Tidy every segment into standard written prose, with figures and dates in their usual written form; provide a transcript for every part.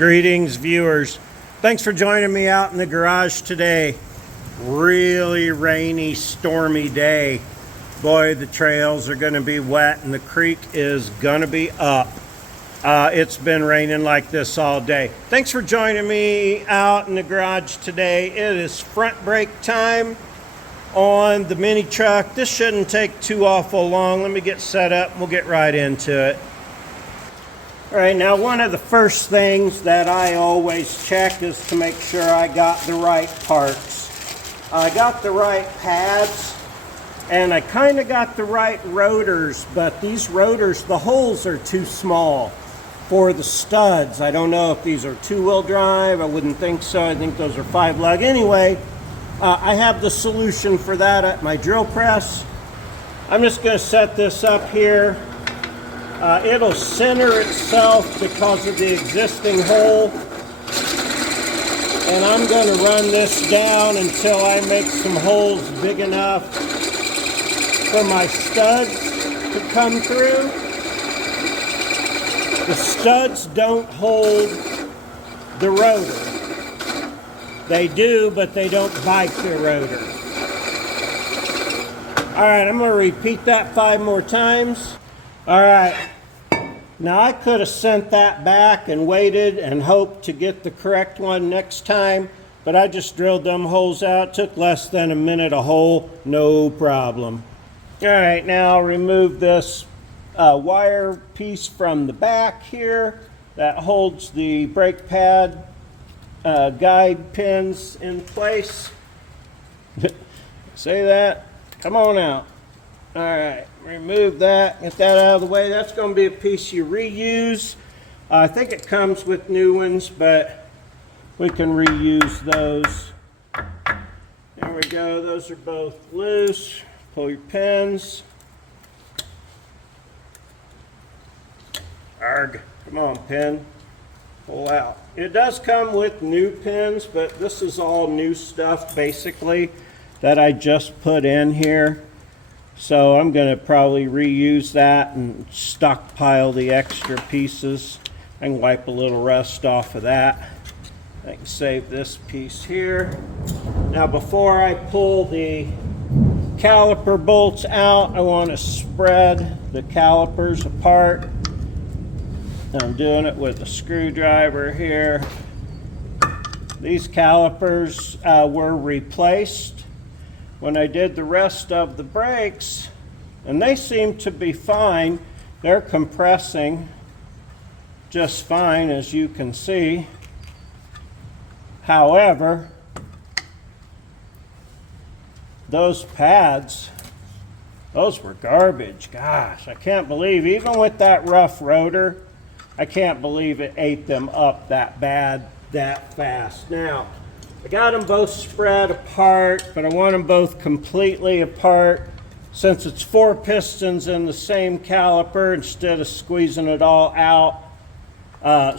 Greetings, viewers. Thanks for joining me out in the garage today. Really rainy, stormy day. Boy, the trails are going to be wet and the creek is going to be up. It's been raining like this all day. Thanks for joining me out in the garage today. It is front brake time on the mini truck. This shouldn't take too awful long. Let me get set up and we'll get right into it. All right, now one of the first things that I always check is to make sure I got the right parts. I got the right pads and I kind of got the right rotors, but these rotors, the holes are too small for the studs. I don't know if these are two-wheel drive. I wouldn't think so. I think those are 5-lug. Anyway, I have the solution for that at my drill press. I'm just going to set this up here. It'll center itself because of the existing hole. And I'm going to run this down until I make some holes big enough for my studs to come through. The studs don't hold the rotor. They do, but they don't bite the rotor. All right, I'm going to repeat that 5 more times. All right, now I could have sent that back and waited and hoped to get the correct one next time, but I just drilled them holes out. It took less than a minute a hole, no problem. All right, now I'll remove this wire piece from the back here that holds the brake pad guide pins in place. Say that? Come on out. All right, remove that, get that out of the way. That's going to be a piece you reuse. I think it comes with new ones, but we can reuse those. There we go, those are both loose. Pull your pins. Arg, come on pin, pull out. It does come with new pins, but this is all new stuff basically that I just put in here. So I'm going to probably reuse that and stockpile the extra pieces. I can wipe a little rust off of that. I can save this piece here. Now before I pull the caliper bolts out, I want to spread the calipers apart. I'm doing it with a screwdriver here. These calipers were replaced when I did the rest of the brakes, and they seem to be fine. They're compressing just fine, as you can see. However, those pads, those were garbage. Gosh, I can't believe, even with that rough rotor, I can't believe it ate them up that bad, that fast. Now, I got them both spread apart, but I want them both completely apart. Since it's 4 pistons in the same caliper, instead of squeezing it all out,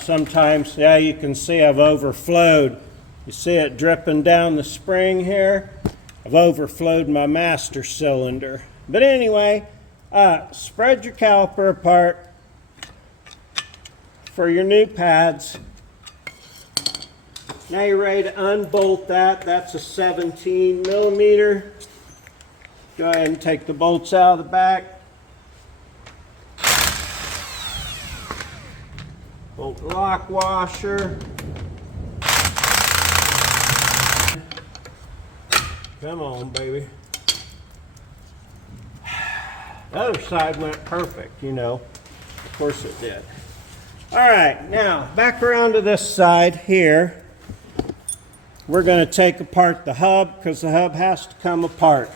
sometimes, yeah, you can see I've overflowed. You see it dripping down the spring here? I've overflowed my master cylinder. But anyway, spread your caliper apart for your new pads. Now you're ready to unbolt that. That's a 17 millimeter. Go ahead and take the bolts out of the back. Bolt lock washer. Come on, baby. The other side went perfect, you know. Of course it did. All right, now back around to this side here. We're going to take apart the hub because the hub has to come apart.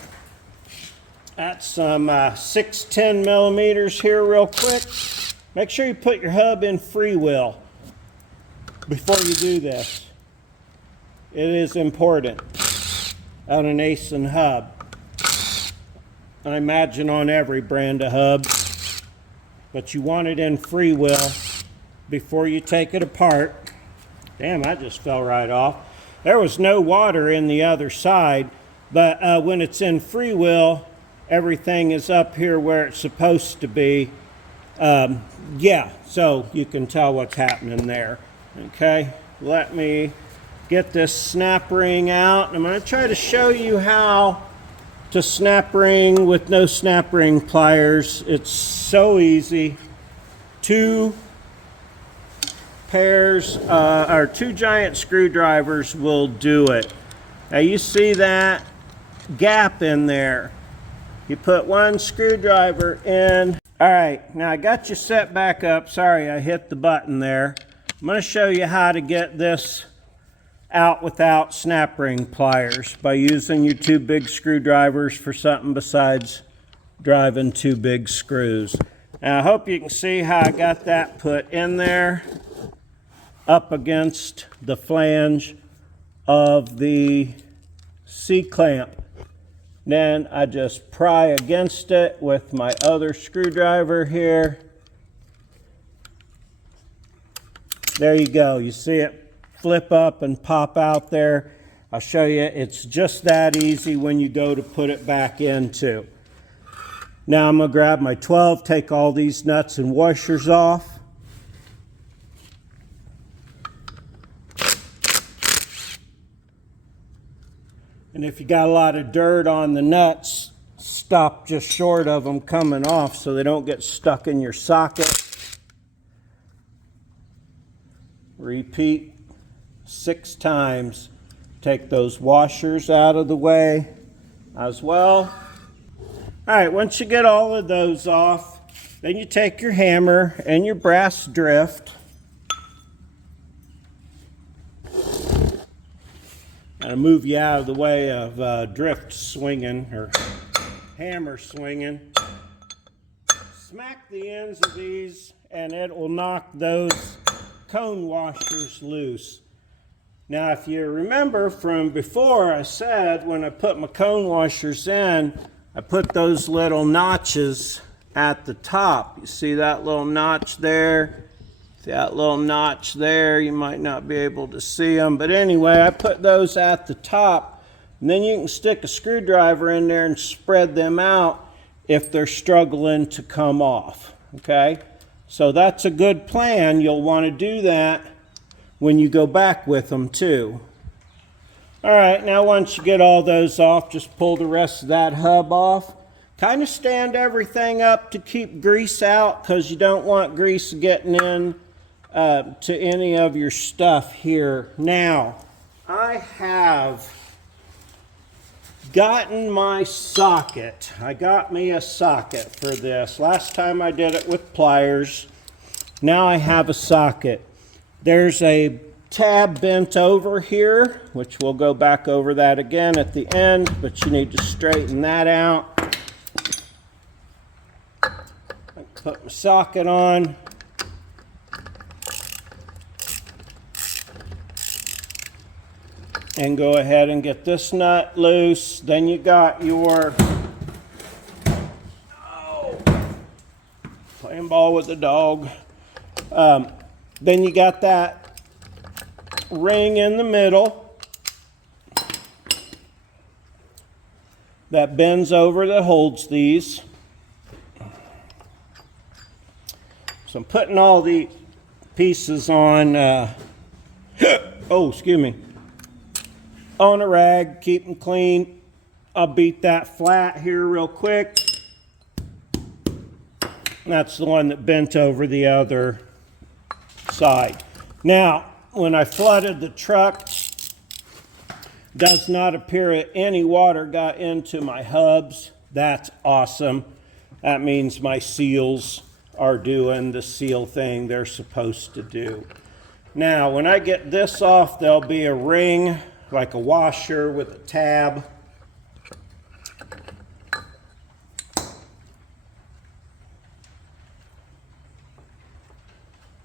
That's some 610 millimeters here real quick. Make sure you put your hub in freewheel before you do this. It is important on an Asen hub. I imagine on every brand of hub. But you want it in freewheel before you take it apart. Damn, I just fell right off. There was no water in the other side, but when it's in freewheel, everything is up here where it's supposed to be. Yeah, so you can tell what's happening there. Okay, let me get this snap ring out. I'm going to try to show you how to snap ring with no snap ring pliers. It's so easy. Two pairs or two giant screwdrivers will do it. Now you see that gap in there. You put one screwdriver in. All right, now I got you set back up. Sorry, I hit the button there. I'm going to show you how to get this out without snap ring pliers by using your two big screwdrivers for something besides driving two big screws. Now I hope you can see how I got that put in there up against the flange of the C-clamp. Then I just pry against it with my other screwdriver here. There you go. You see it flip up and pop out there. I'll show you. It's just that easy when you go to put it back into. Now I'm going to grab my 12, take all these nuts and washers off. And if you got a lot of dirt on the nuts, stop just short of them coming off so they don't get stuck in your socket. Repeat 6 times. Take those washers out of the way as well. All right, once you get all of those off, then you take your hammer and your brass drift. I'll move you out of the way of drift swinging or hammer swinging. Smack the ends of these and it will knock those cone washers loose. Now if you remember from before, I said when I put my cone washers in, I put those little notches at the top. You see that little notch there? See that little notch there? You might not be able to see them, but anyway, I put those at the top, and then you can stick a screwdriver in there and spread them out if they're struggling to come off, okay? So that's a good plan. You'll want to do that when you go back with them too. All right, now once you get all those off, just pull the rest of that hub off. Kind of stand everything up to keep grease out because you don't want grease getting in to any of your stuff here. Now, I have gotten my socket. I got me a socket for this. Last time I did it with pliers. Now I have a socket. There's a tab bent over here, which we'll go back over that again at the end, but you need to straighten that out. Put my socket on. And go ahead and get this nut loose. Then you got your playing ball with the dog. Then you got that ring in the middle that bends over that holds these. So I'm putting all the pieces on, oh, excuse me, on a rag, keep them clean. I'll beat that flat here real quick. That's the one that bent over the other side. Now, when I flooded the truck, does not appear that any water got into my hubs. That's awesome. That means my seals are doing the seal thing they're supposed to do. Now, when I get this off, there'll be a ring, like a washer with a tab.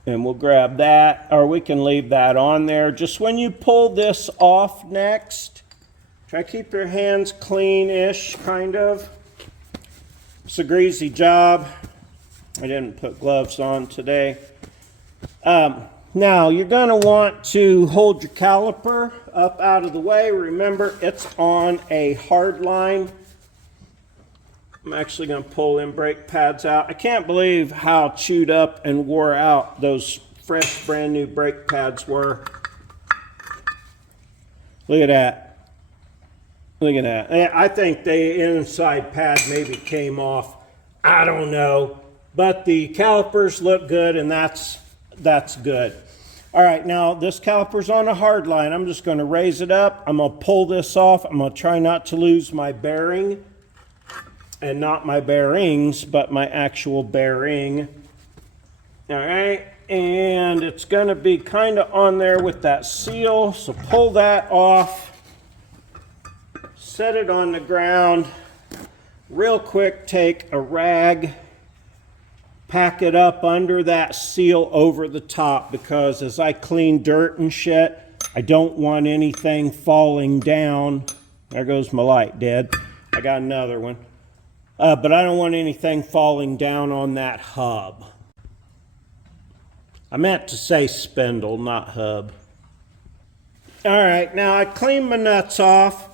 And we'll grab that, or we can leave that on there. Just when you pull this off next, try to keep your hands clean-ish, kind of. It's a greasy job. I didn't put gloves on today. Now, you're going to want to hold your caliper up out of the way. Remember, it's on a hard line. I'm actually going to pull them brake pads out. I can't believe how chewed up and wore out those fresh brand new brake pads were. Look at that. Look at that. I think the inside pad maybe came off. I don't know. But the calipers look good, and that's good. All right, now this caliper's on a hard line. I'm just going to raise it up. I'm going to pull this off. I'm going to try not to lose my bearing. And not my bearings, but my actual bearing. All right, and it's going to be kind of on there with that seal. So pull that off. Set it on the ground. Real quick, take a rag. Pack it up under that seal over the top, because as I clean dirt and shit, I don't want anything falling down. There goes my light dead. I got another one. But I don't want anything falling down on that hub. I meant to say spindle, not hub. All right, now I cleaned my nuts off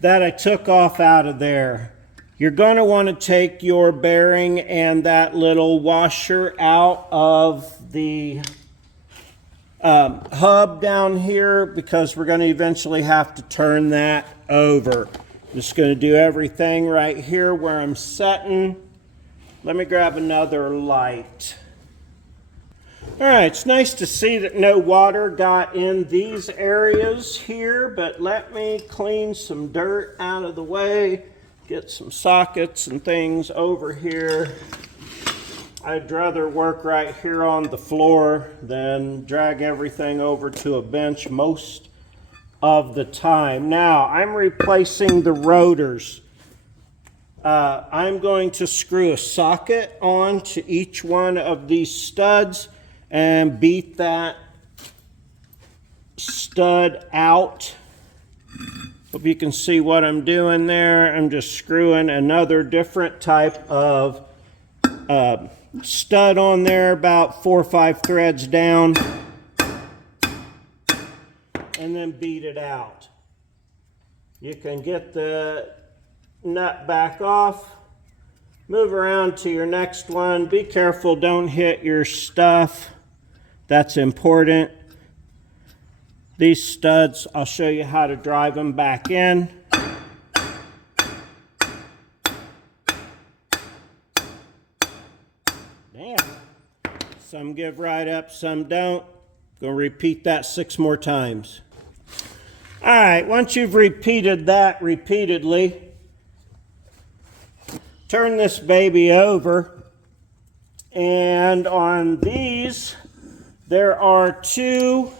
that I took off out of there. You're going to want to take your bearing and that little washer out of the hub down here, because we're going to eventually have to turn that over. Just going to do everything right here where I'm setting. Let me grab another light. All right, it's nice to see that no water got in these areas here, but let me clean some dirt out of the way. Get some sockets and things over here. I'd rather work right here on the floor than drag everything over to a bench most of the time. Now, I'm replacing the rotors. I'm going to screw a socket on to each one of these studs and beat that stud out. Hope you can see what I'm doing there. I'm just screwing another different type of stud on there, about 4 or 5 threads down, and then beat it out. You can get the nut back off, move around to your next one. Be careful, don't hit your stuff. That's important. These studs, I'll show you how to drive them back in. Damn. Some give right up, some don't. Gonna repeat that 6 more times. All right, once you've repeated that repeatedly, turn this baby over. And on these, there are 2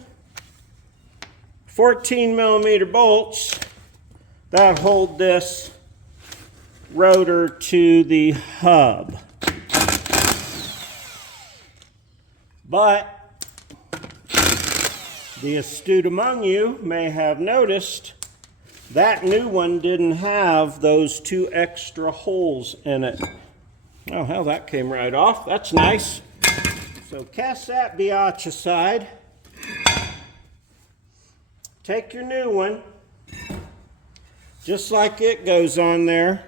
14mm bolts that hold this rotor to the hub. But the astute among you may have noticed that new one didn't have those 2 extra holes in it. Oh, hell, that came right off. That's nice. So cast that biatch aside. Take your new one, just like it goes on there,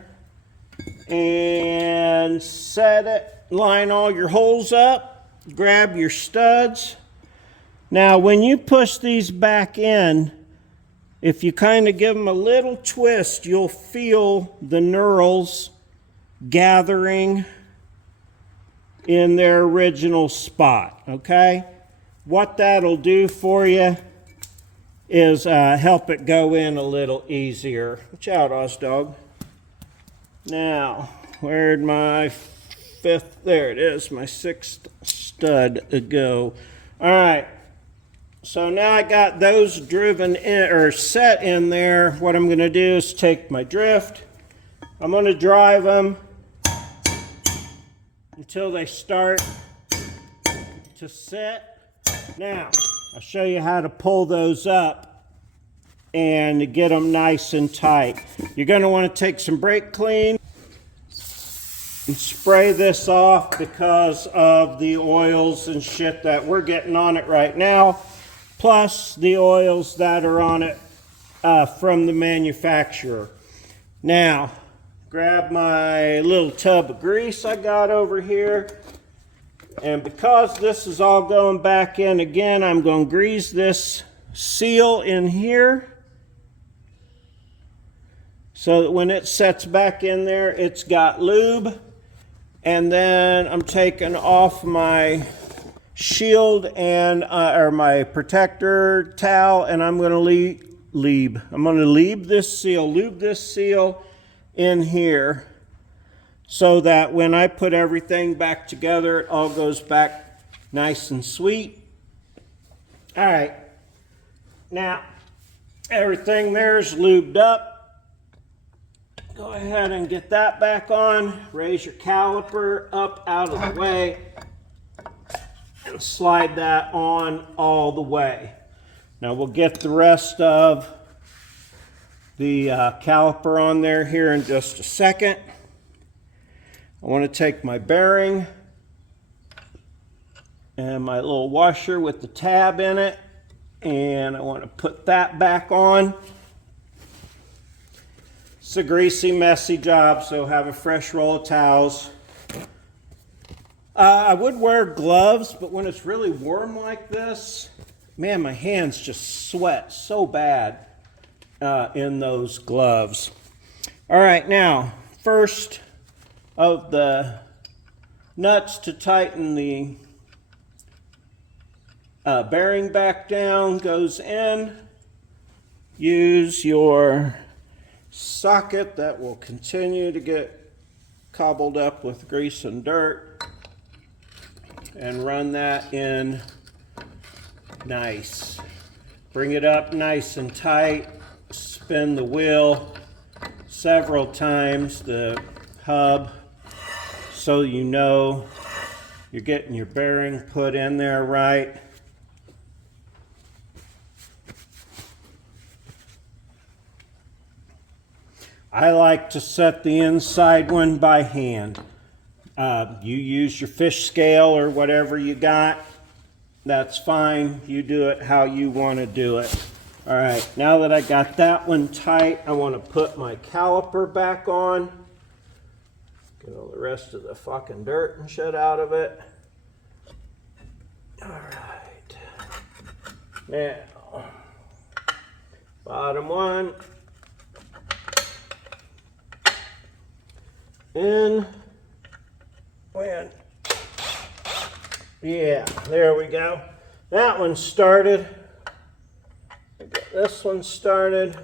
and set it, line all your holes up, grab your studs. Now, when you push these back in, if you kind of give them a little twist, you'll feel the knurls gathering in their original spot, okay? What that'll do for you is help it go in a little easier. Watch out, Ozdog. Now, where'd my 5th, there it is, my 6th stud go. All right, so now I got those driven in, or set in there. What I'm gonna do is take my drift, I'm gonna drive them until they start to set. Now, I'll show you how to pull those up and get them nice and tight. You're going to want to take some brake clean and spray this off because of the oils and shit that we're getting on it right now, plus the oils that are on it from the manufacturer. Now, grab my little tub of grease I got over here. And because this is all going back in again, I'm going to grease this seal in here so that when it sets back in there, it's got lube. And then I'm taking off my shield and or my protector towel, and I'm going to lube this seal in here so that when I put everything back together, it all goes back nice and sweet. All right, now everything there's lubed up. Go ahead and get that back on. Raise your caliper up out of the way and slide that on all the way. Now we'll get the rest of the caliper on there here in just a second. I want to take my bearing and my little washer with the tab in it, and I want to put that back on. It's a greasy, messy job, so have a fresh roll of towels. I would wear gloves, but when it's really warm like this, man, my hands just sweat so bad in those gloves. All right, now, first of the nuts to tighten the bearing back down goes in. Use your socket that will continue to get cobbled up with grease and dirt, and run that in nice. Bring it up nice and tight. Spin the wheel several times, the hub, so you know you're getting your bearing put in there right. I like to set the inside one by hand. You use your fish scale or whatever you got. That's fine. You do it how you want to do it. All right, now that I got that one tight, I want to put my caliper back on. Get all the rest of the fucking dirt and shit out of it. All right. Now, bottom one. In, when, yeah, there we go. That one started. Get this one started.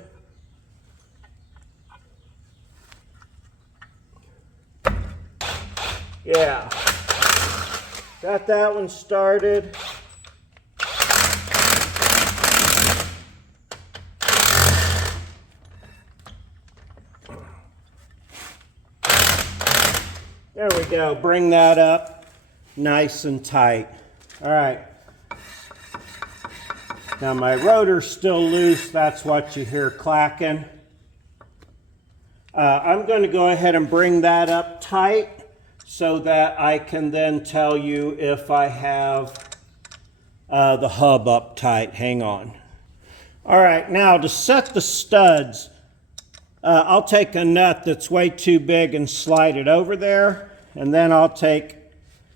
Yeah, got that one started. There we go. Bring that up nice and tight. All right. Now my rotor's still loose. That's what you hear clacking. I'm going to go ahead and bring that up tight so that I can then tell you if I have the hub up tight. Hang on. All right. Now to set the studs, I'll take a nut that's way too big and slide it over there. And then I'll take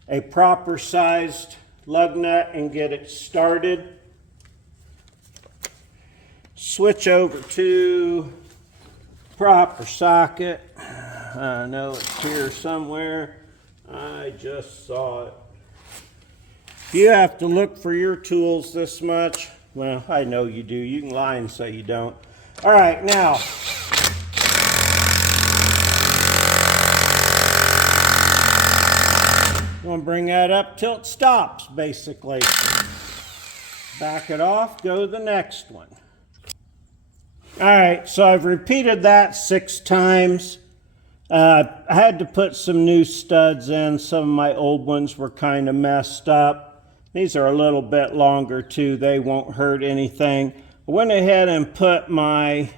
a proper sized lug nut and get it started. Switch over to proper socket. I know it's here somewhere. I just saw it. If you have to look for your tools this much, well, I know you do. You can lie and say you don't. All right, now. I'm going to bring that up till it stops, basically. Back it off, go to the next one. All right, so I've repeated that 6 times. I had to put some new studs in. Some of my old ones were kind of messed up. These are a little bit longer too. They won't hurt anything. I went ahead and put my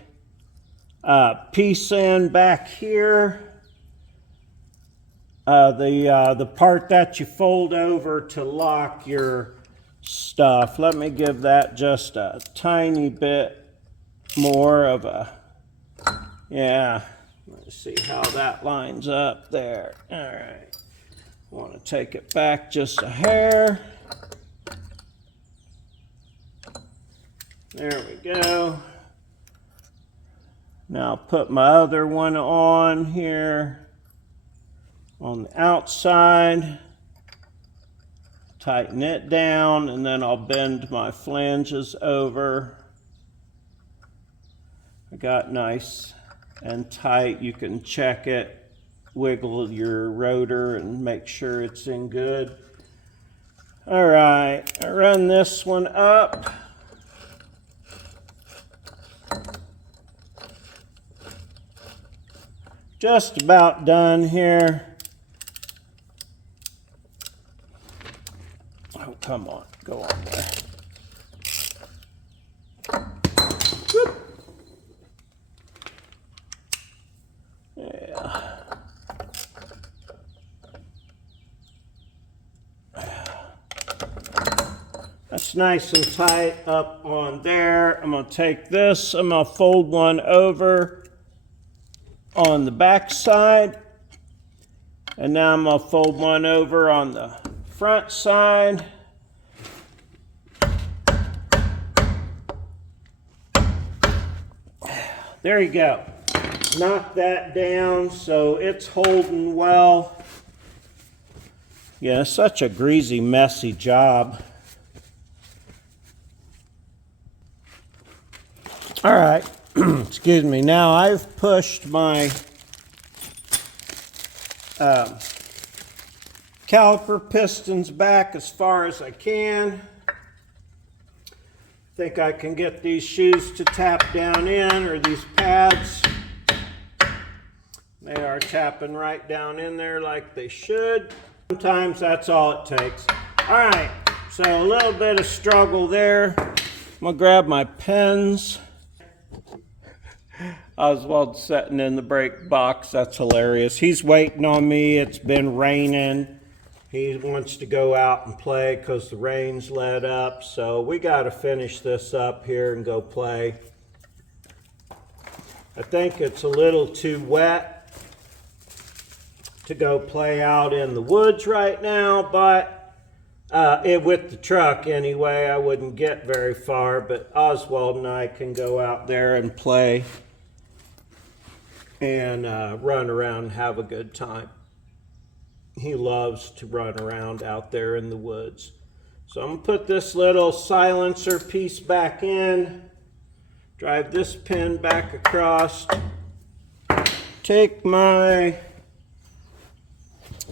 piece in back here. The part that you fold over to lock your stuff. Let me give that just a tiny bit more of a, yeah, let's see how that lines up there. All right. Want to take it back just a hair. There we go. Now put my other one on here on the outside. Tighten it down, and then I'll bend my flanges over. I got nice and tight. You can check it, wiggle your rotor and make sure it's in good. All right, I run this one up. Just about done here. Oh, come on, go on there. Whoop. Yeah. That's nice and tight up on there. I'm going to take this, I'm going to fold one over on the back side, and now I'm going to fold one over on the front side. There you go. Knock that down so it's holding well. Yeah, such a greasy, messy job. All right, excuse me. Now I've pushed my caliper pistons back as far as I can. Think I can get these shoes to tap down in, or these pads. They are tapping right down in there like they should. Sometimes that's all it takes. All right, so a little bit of struggle there. I'm gonna grab my pins. Oswald's sitting in the brake box. That's hilarious. He's waiting on me. It's been raining. He wants to go out and play because the rain's let up. So we got to finish this up here and go play. I think it's a little too wet to go play out in the woods right now, but with the truck anyway, I wouldn't get very far. But Oswald and I can go out there and play and run around and have a good time. He loves to run around out there in the woods. So I'm going to put this little silencer piece back in, drive this pin back across, take my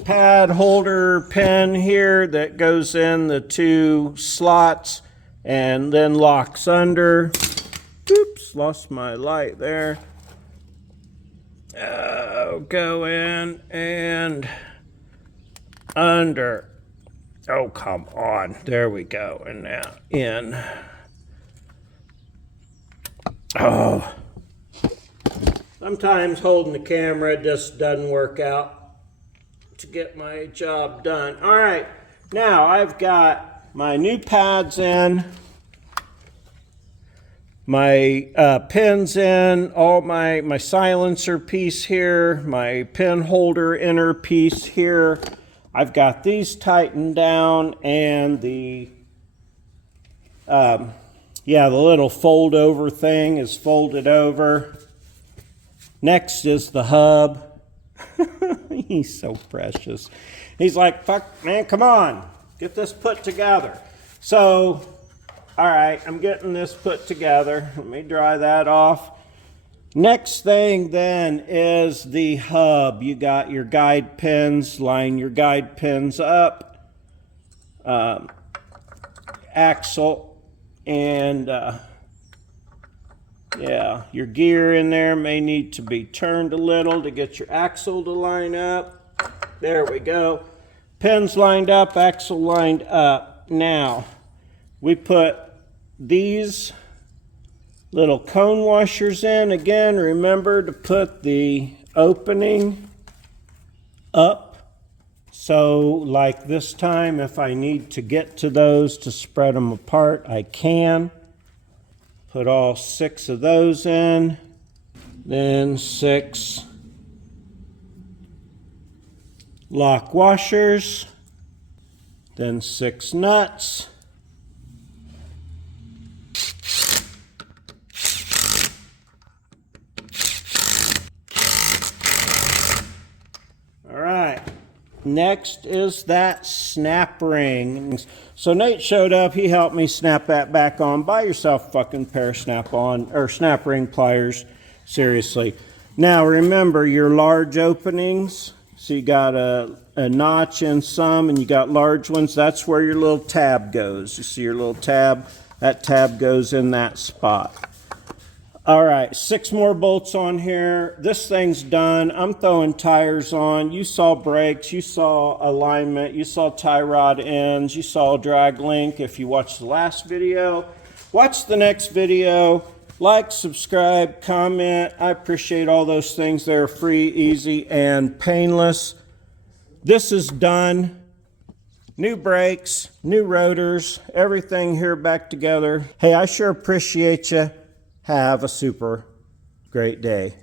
pad holder pin here that goes in the two slots and then locks under. Oops, lost my light there. Go in and under. Oh, come on. There we go. And now in. Oh. Sometimes holding the camera just doesn't work out to get my job done. All right. Now I've got my new pads in, my pins in, all my silencer piece here, my pin holder inner piece here. I've got these tightened down, and the little fold over thing is folded over. Next is the hub. He's so precious. He's like, fuck, man, come on, get this put together. So, all right, I'm getting this put together. Let me dry that off. Next thing then is the hub. You got your guide pins, line your guide pins up, axle, and your gear in there may need to be turned a little to get your axle to line up. There we go. Pins lined up, axle lined up. Now, we put these little cone washers in. Again, remember to put the opening up. So like this time, if I need to get to those to spread them apart, I can. Put all 6 of those in. Then 6 lock washers, then 6 nuts. All right, next is that snap ring. So Nate showed up, he helped me snap that back on. Buy yourself a fucking pair of snap-on or snap ring pliers, seriously. Now remember your large openings. So you got a notch in some and you got large ones. That's where your little tab goes. You see your little tab? That tab goes in that spot. All right, 6 more bolts on here. This thing's done. I'm throwing tires on. You saw brakes, you saw alignment, you saw tie rod ends, you saw drag link if you watched the last video. Watch the next video. Like, subscribe, comment. I appreciate all those things. They're free, easy, and painless. This is done. New brakes, new rotors, everything here back together. Hey, I sure appreciate you. Have a super great day.